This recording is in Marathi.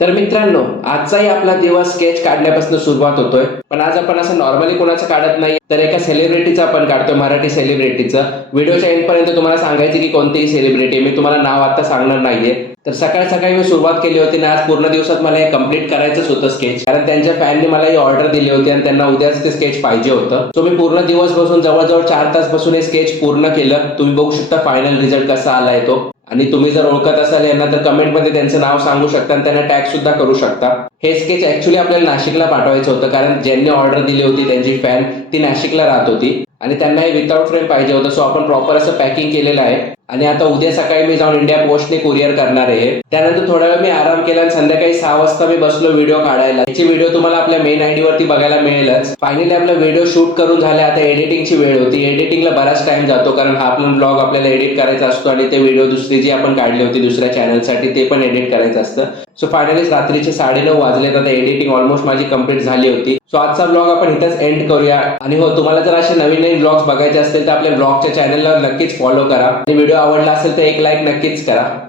तर मित्रांनो, आजचाही आपला दिवस स्केच काढण्यापासून सुरुवात होतोय. पण आज आपण असं नॉर्मली कोणाचं काढत नाही, तर एका सेलिब्रिटीचा आपण काढतोय, मराठी सेलिब्रिटीचं. व्हिडिओच्या एंड पर्यंत तुम्हाला सांगायचं की कोणतीही सेलिब्रिटी, मी तुम्हाला नाव आता सांगणार नाहीये. तर सकाळी सकाळी मी सुरुवात केली होती ना, आज पूर्ण दिवसात मला हे कम्प्लीट करायचंच होतं स्केच, कारण त्यांच्या फॅननी मला ही ऑर्डर दिली होती आणि त्यांना उद्याच ते स्केच पाहिजे होतं. सो मी पूर्ण दिवस बसून जवळजवळ 4 तास बसून हे स्केच पूर्ण केलं. तुम्ही बघू शकता फायनल रिझल्ट कसा आलाय तो. आणि तुम्ही जर ओळखत असाल यांना तर कमेंटमध्ये त्यांचं नाव सांगू शकता आणि त्यांना टॅग सुद्धा करू शकता. हे स्केच ऍक्च्युली आपल्याला नाशिकला पाठवायचं होतं, कारण ज्यांनी ऑर्डर दिली होती त्यांची फॅन ती नाशिकला राहत होती आणि त्यांना हे विदाउट फ्रेम पाहिजे होतं. सो आपण प्रॉपर असं पॅकिंग केलेलं आहे आणि आता उद्या सकाळी मी जाऊन इंडिया पोस्टने कुरिअर करणार आहे. त्यानंतर थोडा वेळ मी आराम केला आणि संध्याकाळी 6 वाजता मी बसलो व्हिडिओ काढायला. याची व्हिडिओ तुम्हाला आपल्या मेन आयडी वरती बघायला मिळेलच. फायनली आपला व्हिडिओ शूट करून झाले. आता एडिटिंगची वेळ होती. एडिटिंगला बराच टाइम जातो, कारण हा आपला ब्लॉग आपल्याला एडिट करायचा असतो आणि ते व्हिडिओ दुसरी जी आपण काढली होती दुसऱ्या चॅनलसाठी ते पण एडिट करायचं असतं. सो फायनली रात्रीचे 9:30 वाजलेत. आता एडिटिंग ऑलमोस्ट माझी कंप्लीट झाली होती. सो आजचा ब्लॉग आपण इथंच एंड करूया. आणि हो, तुम्हाला जर असे नवीन नवीन ब्लॉग्स बघायचे असतील तर आपल्या ब्लॉगच्या चॅनलला नक्कीच फॉलो करा आणि व्हिडिओ आवडला असेल तर एक लाईक नक्कीच करा.